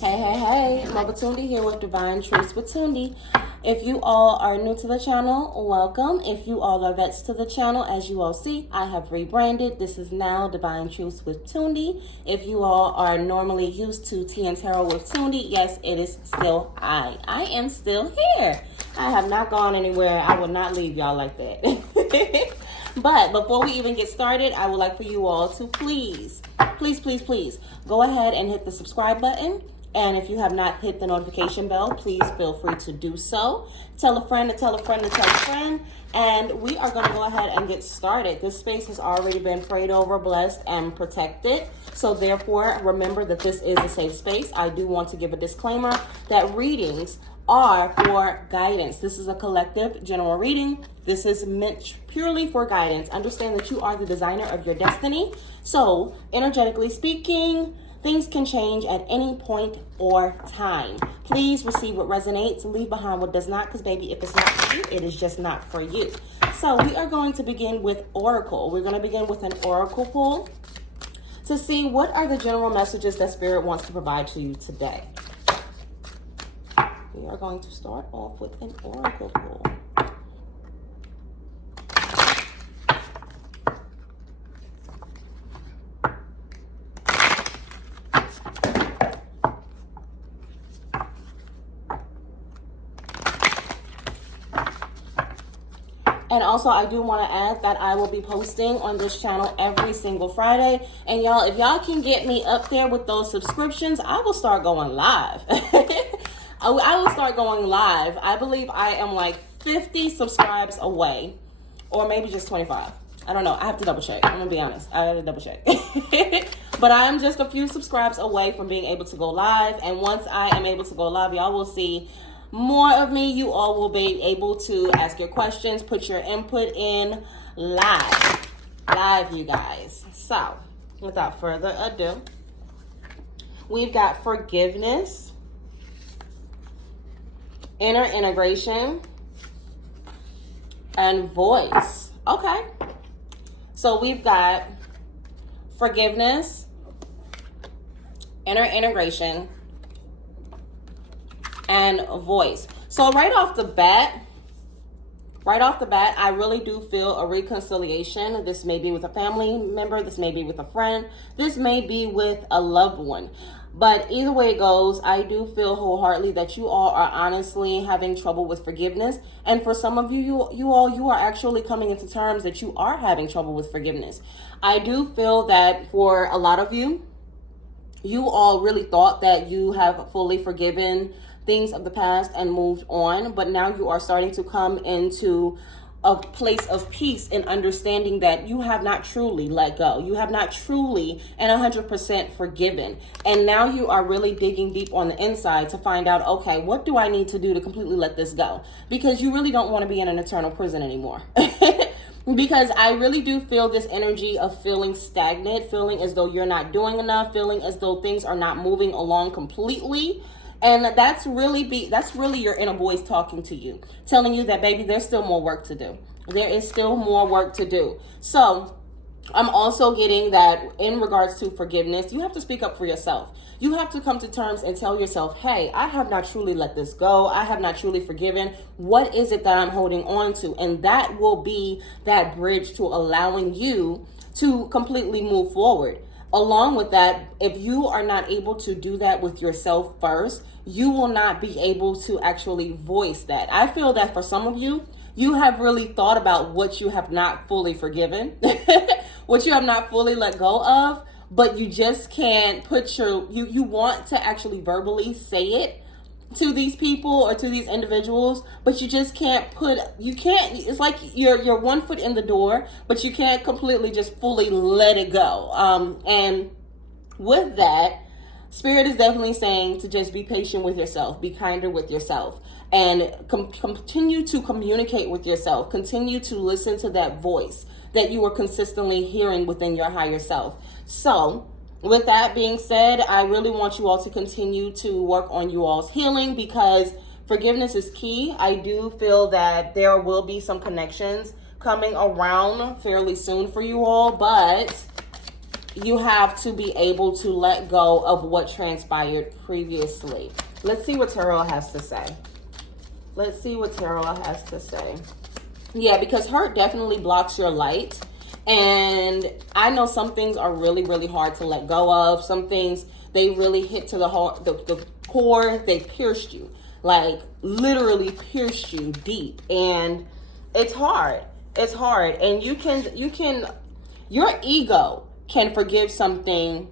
Hey, Mother Tundi here with Divine Truths with Tundi. If you all are new to the channel, welcome. If you all are vets to the channel, as you all see, I have rebranded. This is now Divine Truths with Tundi. If you all are normally used to Tea and Tarot with Tundi, yes, it is still I. I am still here. I have not gone anywhere. I will not leave y'all like that. But before we even get started, I would like for you all to please go ahead and hit the subscribe button. And if you have not hit the notification bell, please feel free to do so. Tell a friend to tell a friend to tell a friend. And we are going to go ahead and get started. This space has already been prayed over, blessed, and protected. So therefore, remember that this is a safe space. I do want to give a disclaimer that readings are for guidance. This is a collective general reading. This is meant purely for guidance. Understand that you are the designer of your destiny. So energetically speaking, things can change at any point or time. Please receive what resonates, leave behind what does not, because baby, if it's not for you, it is just not for you. So we are going to begin with Oracle. We're going to begin with an Oracle pull to see what are the general messages that Spirit wants to provide to you today. We are going to start off with an Oracle pull. And also, I do want to add that I will be posting on this channel every single Friday. And y'all, if y'all can get me up there with those subscriptions, I will start going live. I will start going live. I believe I am like 50 subscribes away, or maybe just 25. I don't know. I have to double check. I'm going to be honest. I have to double check. But I am just a few subscribes away from being able to go live. And once I am able to go live, y'all will see more of me. You all will be able to ask your questions, put your input in live, you guys. So without further ado, we've got forgiveness, inner integration, and voice. Okay, so we've got forgiveness, inner integration, and voice. So right off the bat, I really do feel a reconciliation. This may be with a family member, this may be with a friend, this may be with a loved one. But either way it goes, I do feel wholeheartedly that you all are honestly having trouble with forgiveness. And for some of you are actually coming into terms that you are having trouble with forgiveness. I do feel that for a lot of you, you all really thought that you have fully forgiven things of the past and moved on, but now you are starting to come into a place of peace and understanding that you have not truly let go. You have not truly and 100% forgiven. And now you are really digging deep on the inside to find out, okay, what do I need to do to completely let this go? Because you really don't want to be in an eternal prison anymore. Because I really do feel this energy of feeling stagnant, feeling as though you're not doing enough, feeling as though things are not moving along completely. And that's really your inner voice talking to you, telling you that, baby, there's still more work to do. There is still more work to do. So I'm also getting that in regards to forgiveness, you have to speak up for yourself. You have to come to terms and tell yourself, hey, I have not truly let this go. I have not truly forgiven. What is it that I'm holding on to? And that will be that bridge to allowing you to completely move forward. Along with that, if you are not able to do that with yourself first, you will not be able to actually voice that. I feel that for some of you, you have really thought about what you have not fully forgiven, what you have not fully let go of, but you just can't put you want to actually verbally say it to these people or to these individuals, but you just can't it's like you're 1 foot in the door, but you can't completely just fully let it go. And with that, Spirit is definitely saying to just be patient with yourself, be kinder with yourself, and continue to communicate with yourself, continue to listen to that voice that you are consistently hearing within your higher self. So with that being said, I really want you all to continue to work on you all's healing, because forgiveness is key. I do feel that there will be some connections coming around fairly soon for you all, but you have to be able to let go of what transpired previously. Let's see what Tarot has to say. Let's see what Tarot has to say. Yeah, because hurt definitely blocks your light. And I know some things are really, really hard to let go of. Some things, they really hit to the heart, the core. They pierced you. Like, literally pierced you deep. And it's hard. It's hard. And your ego can forgive something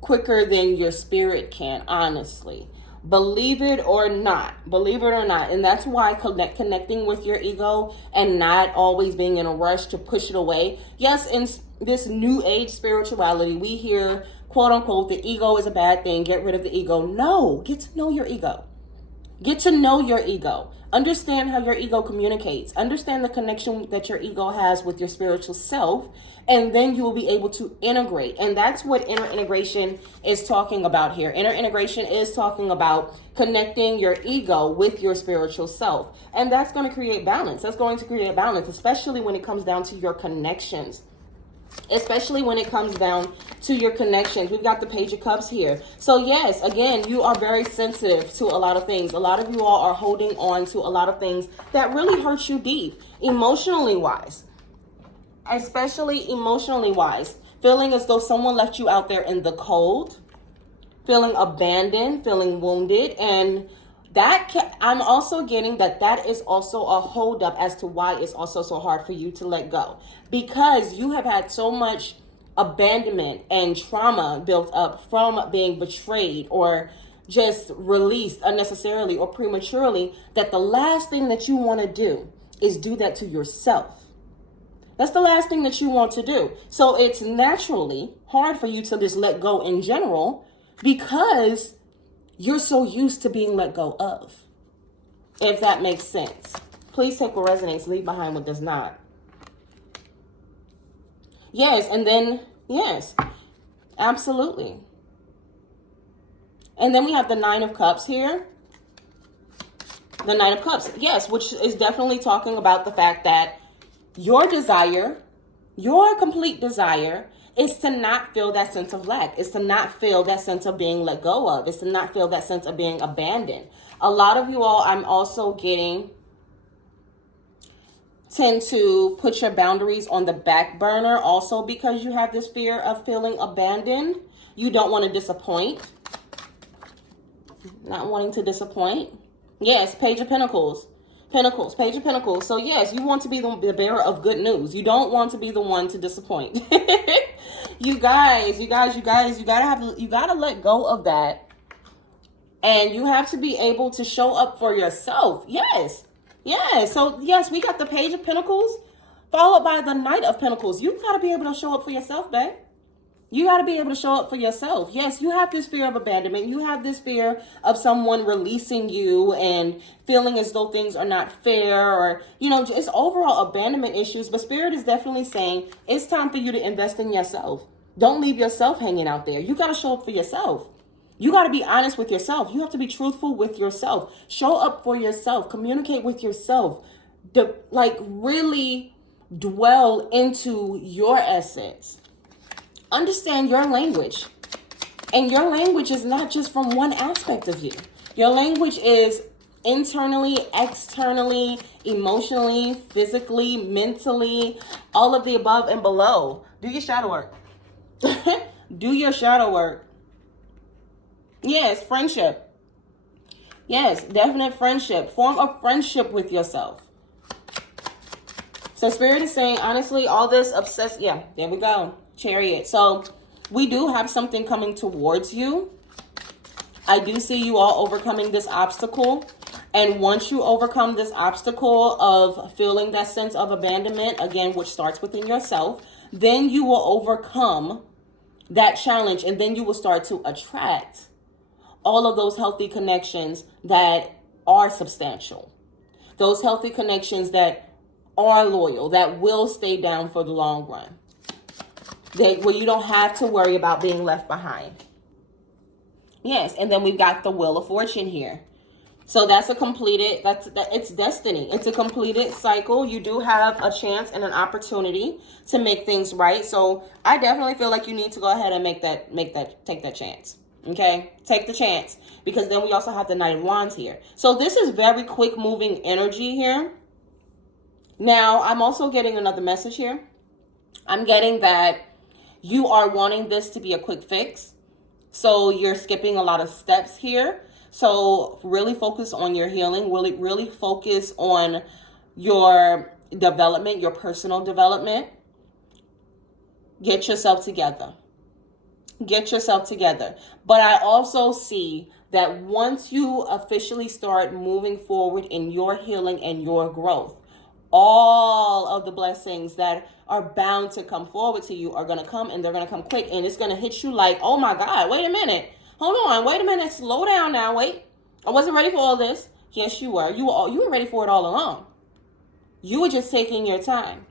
quicker than your spirit can, honestly. Believe it or not. Believe it or not. And that's why connecting with your ego and not always being in a rush to push it away. Yes, in this new age spirituality, we hear, quote unquote, the ego is a bad thing. Get rid of the ego. No, get to know your ego. Get to know your ego. Understand how your ego communicates. Understand the connection that your ego has with your spiritual self. And then you will be able to integrate. And that's what inner integration is talking about here. Inner integration is talking about connecting your ego with your spiritual self. And that's going to create balance. That's going to create balance, especially when it comes down to your connections. Especially when it comes down to your connections. We've got the Page of Cups here. So yes, again, you are very sensitive to a lot of things. A lot of you all are holding on to a lot of things that really hurt you deep, emotionally wise. Especially emotionally wise. Feeling as though someone left you out there in the cold. Feeling abandoned, feeling wounded. And I'm also getting that is also a holdup as to why it's also so hard for you to let go. Because you have had so much abandonment and trauma built up from being betrayed or just released unnecessarily or prematurely, that the last thing that you want to do is do that to yourself. That's the last thing that you want to do. So it's naturally hard for you to just let go in general because you're so used to being let go of. If that makes sense. Please take what resonates, leave behind what does not. Yes, and then, yes, absolutely. And then we have the Nine of Cups here. The Nine of Cups, yes, which is definitely talking about the fact that your desire, your complete desire, is to not feel that sense of lack. It's to not feel that sense of being let go of. It's to not feel that sense of being abandoned. A lot of you all, I'm also getting, tend to put your boundaries on the back burner also because you have this fear of feeling abandoned. You don't want to disappoint. Not wanting to disappoint. Yes, Page of Pentacles. Pentacles, Page of Pentacles. So yes, you want to be the bearer of good news. You don't want to be the one to disappoint. You gotta let go of that. And you have to be able to show up for yourself. Yes. Yes. So yes, we got the Page of Pentacles followed by the Knight of Pentacles. You gotta be able to show up for yourself, babe. You got to be able to show up for yourself. Yes, you have this fear of abandonment. You have this fear of someone releasing you and feeling as though things are not fair or, just overall abandonment issues. But Spirit is definitely saying it's time for you to invest in yourself. Don't leave yourself hanging out there. You got to show up for yourself. You got to be honest with yourself. You have to be truthful with yourself. Show up for yourself. Communicate with yourself. Really dwell into your essence. Understand your language. And your language is not just from one aspect of you. Your language is internally, externally, emotionally, physically, mentally, all of the above and below. Do your shadow work. Do your shadow work. Yes, friendship. Yes, definite friendship. Form a friendship with yourself. So Spirit is saying, honestly, all this yeah, there we go. Chariot. So we do have something coming towards you. I do see you all overcoming this obstacle. And once you overcome this obstacle of feeling that sense of abandonment, again, which starts within yourself, then you will overcome that challenge. And then you will start to attract all of those healthy connections that are substantial. Those healthy connections that are loyal, that will stay down for the long run. Where you don't have to worry about being left behind. Yes, and then we've got the Wheel of Fortune here. So that's a completed, it's destiny. It's a completed cycle. You do have a chance and an opportunity to make things right. So I definitely feel like you need to go ahead and take that chance. Okay, take the chance, because then we also have the Knight of Wands here. So this is very quick moving energy here. Now, I'm also getting another message here. I'm getting that you are wanting this to be a quick fix. So you're skipping a lot of steps here. So really focus on your healing. Really focus on your development, your personal development. Get yourself together. Get yourself together. But I also see that once you officially start moving forward in your healing and your growth, all of the blessings that are bound to come forward to you are going to come, and they're going to come quick, and it's going to hit you like, oh my God, wait a minute. Hold on, wait a minute, slow down now, wait. I wasn't ready for all this. Yes, you were. You were ready for it all along. You were just taking your time.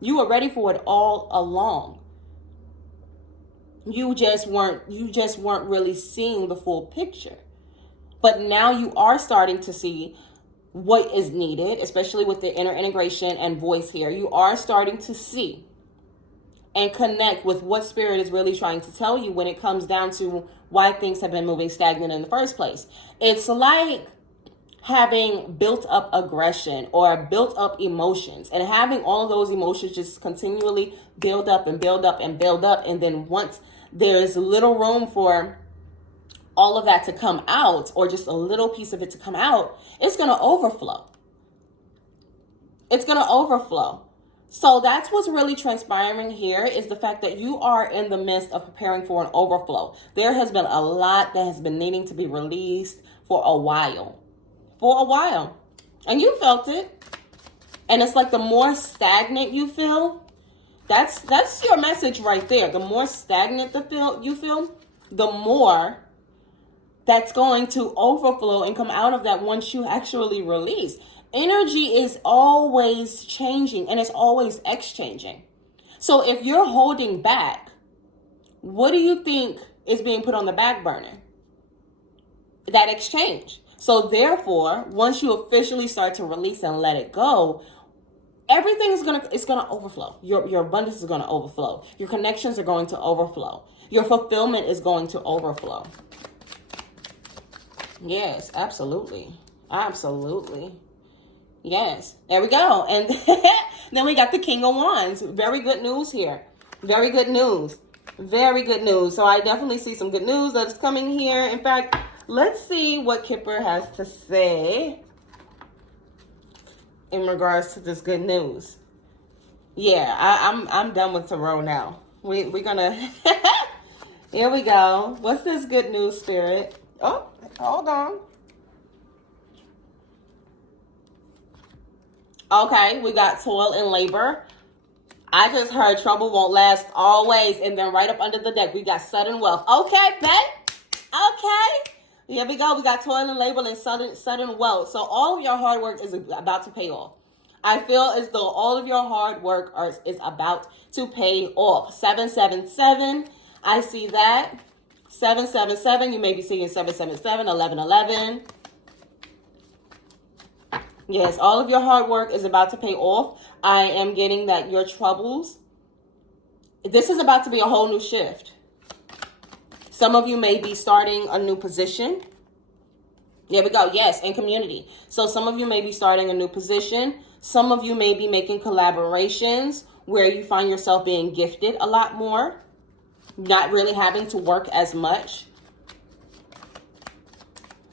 You were ready for it all along. You just weren't really seeing the full picture. But now you are starting to see what is needed, especially with the inner integration and voice here. You are starting to see and connect with what spirit is really trying to tell you when it comes down to why things have been moving stagnant in the first place. It's like having built up aggression or built up emotions, and having all of those emotions just continually build up and build up and build up. And then once there's little room for all of that to come out, or just a little piece of it to come out, it's going to overflow. It's going to overflow. So that's what's really transpiring here, is the fact that you are in the midst of preparing for an overflow. There has been a lot that has been needing to be released for a while. And you felt it. And it's like the more stagnant you feel, that's your message right there. The more stagnant you feel, the more that's going to overflow and come out of that once you actually release. Energy is always changing, and it's always exchanging. So if you're holding back, what do you think is being put on the back burner? That exchange. So therefore, once you officially start to release and let it go, everything is gonna overflow. Your abundance is gonna overflow. Your connections are going to overflow. Your fulfillment is going to overflow. Yes, absolutely. Absolutely. Yes, there we go. And then we got the King of Wands. Very good news here. Very good news. Very good news. So I definitely see some good news that is coming here. In fact, let's see what Kipper has to say in regards to this good news. Yeah, I'm done with tarot now. We're gonna here we go. What's this good news, Spirit? Oh, hold on. Okay, we got toil and labor. I just heard trouble won't last always. And then right up under the deck, we got sudden wealth. Okay, bet. Okay. Here we go. We got toil and labor and sudden wealth. So all of your hard work is about to pay off. I feel as though all of your hard work is about to pay off. 777. I see that. 777. You may be seeing 777, 1111. Yes, all of your hard work is about to pay off. I am getting that your troubles, this is about to be a whole new shift. Some of you may be starting a new position. There we go. Yes, in community. So some of you may be starting a new position. Some of you may be making collaborations where you find yourself being gifted a lot more, not really having to work as much.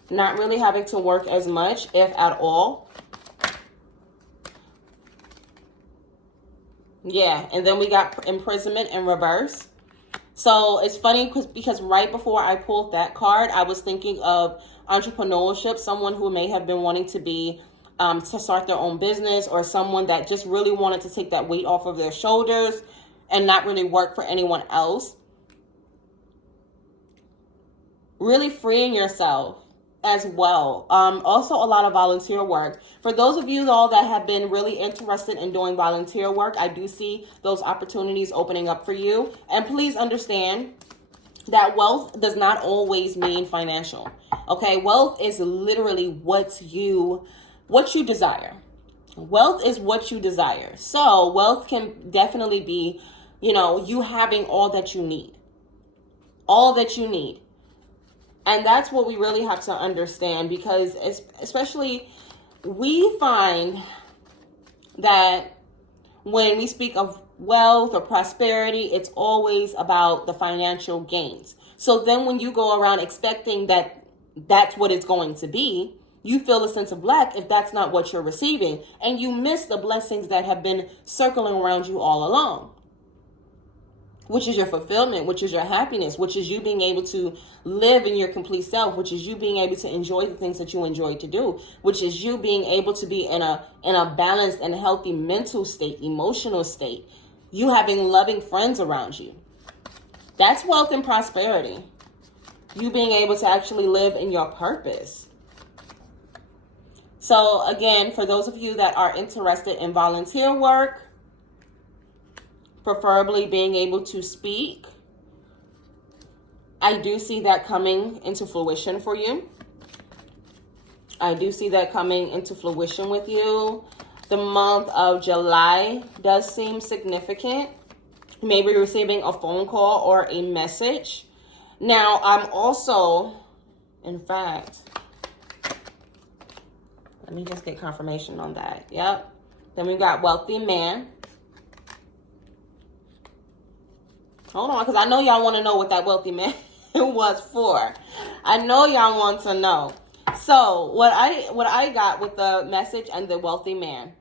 Not really having to work as much, if at all. Yeah, and then we got imprisonment in reverse. So it's funny because right before I pulled that card, I was thinking of entrepreneurship, someone who may have been wanting to be, to start their own business, or someone that just really wanted to take that weight off of their shoulders and not really work for anyone else. Really freeing yourself as well. Also a lot of volunteer work. For those of you all that have been really interested in doing volunteer work, I do see those opportunities opening up for you. And please understand that wealth does not always mean financial. Okay, wealth is literally what you desire. Wealth is what you desire. So wealth can definitely be, you having all that you need. All that you need. And that's what we really have to understand, because especially we find that when we speak of wealth or prosperity, it's always about the financial gains. So then when you go around expecting that that's what it's going to be, you feel a sense of lack if that's not what you're receiving. And you miss the blessings that have been circling around you all along, which is your fulfillment, which is your happiness, which is you being able to live in your complete self, which is you being able to enjoy the things that you enjoy to do, which is you being able to be in a balanced and healthy mental state, emotional state, you having loving friends around you. That's wealth and prosperity. You being able to actually live in your purpose. So again, for those of you that are interested in volunteer work, preferably being able to speak, I do see that coming into fruition for you. I do see that coming into fruition with you. The month of July does seem significant. You may be receiving a phone call or a message. Now, I'm also, in fact, let me just get confirmation on that. Yep. Then we got wealthy man. Hold on, because I know y'all want to know what that wealthy man was for. I know y'all want to know. So what I got with the message and the wealthy man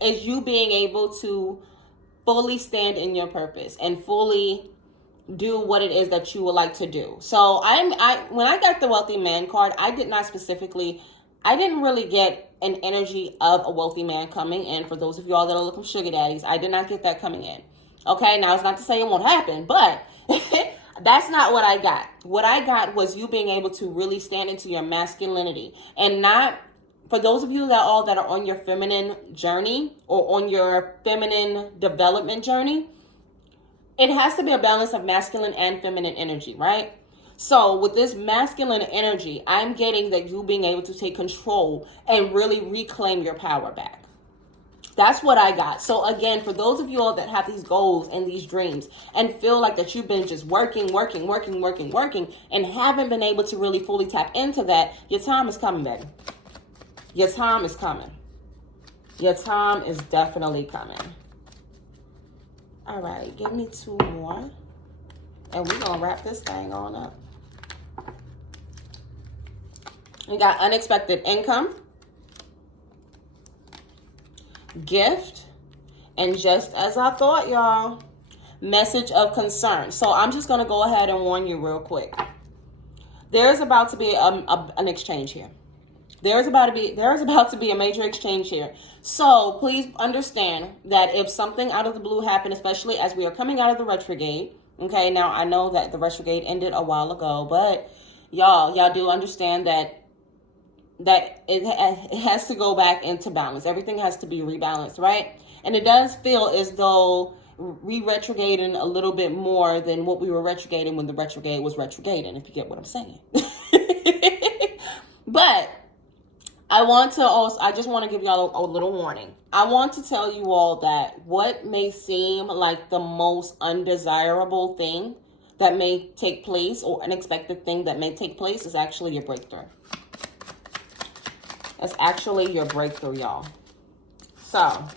is you being able to fully stand in your purpose and fully do what it is that you would like to do. So when I got the wealthy man card, I didn't really get an energy of a wealthy man coming in. For those of y'all that are looking for sugar daddies, I did not get that coming in. Okay, now it's not to say it won't happen, but that's not what I got. What I got was you being able to really stand into your masculinity, and not, for those of you that are on your feminine journey or on your feminine development journey, it has to be a balance of masculine and feminine energy, right? So with this masculine energy, I'm getting that you being able to take control and really reclaim your power back. That's what I got. So again, for those of you all that have these goals and these dreams and feel like that you've been just working and haven't been able to really fully tap into that, your time is coming, baby. Your time is coming. Your time is definitely coming. All right, give me 2 more. And we're going to wrap this thing on up. We got unexpected income, gift, and just as I thought, y'all, message of concern. So I'm just going to go ahead and warn you real quick. There's about to be an exchange here. There's about to be a major exchange here. So please understand that if something out of the blue happened, especially as we are coming out of the retrograde, okay, now I know that the retrograde ended a while ago, but y'all do understand that it has to go back into balance. Everything has to be rebalanced, right? And it does feel as though we retrograding a little bit more than what we were retrograding when the retrograde was retrograding, if you get what I'm saying. But I just want to give y'all a little warning. I want to tell you all that what may seem like the most undesirable thing that may take place, or unexpected thing that may take place, is actually your breakthrough. It's actually your breakthrough, y'all. So,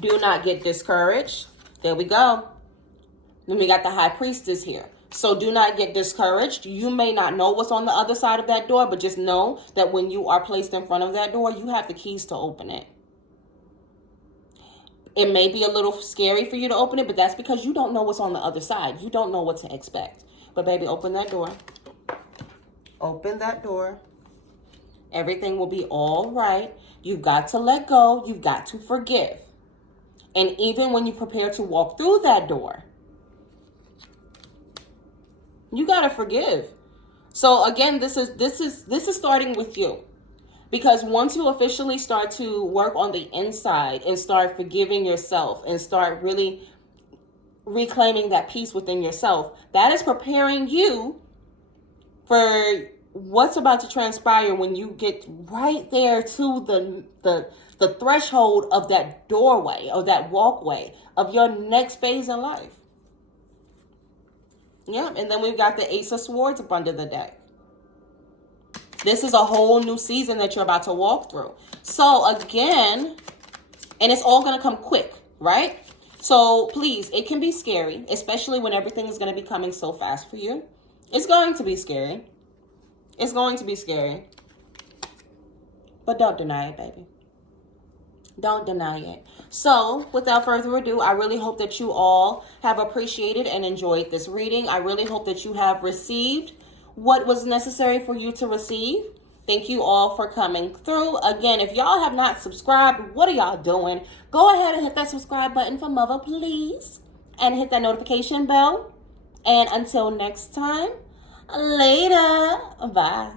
do not get discouraged. There we go. Then we got the High Priestess here. So do not get discouraged. You may not know what's on the other side of that door, but just know that when you are placed in front of that door, you have the keys to open it. It may be a little scary for you to open it, but that's because you don't know what's on the other side. You don't know what to expect. But baby, open that door. Open that door. Everything will be all right. You've got to let go. You've got to forgive. And even when you prepare to walk through that door, you got to forgive. So again, this is starting with you. Because once you officially start to work on the inside and start forgiving yourself and start really reclaiming that peace within yourself, that is preparing you for what's about to transpire when you get right there to the threshold of that doorway, or that walkway of your next phase in life. Yeah, and then we've got the Ace of Swords up under the deck. This is a whole new season that you're about to walk through. So again, and it's all going to come quick, right? So please, it can be scary, especially when everything is going to be coming so fast for you. It's going to be scary. It's going to be scary. But don't deny it, baby. Don't deny it. So, without further ado, I really hope that you all have appreciated and enjoyed this reading. I really hope that you have received what was necessary for you to receive. Thank you all for coming through. Again, if y'all have not subscribed, what are y'all doing? Go ahead and hit that subscribe button for Muva, please. And hit that notification bell. And until next time, later. Bye.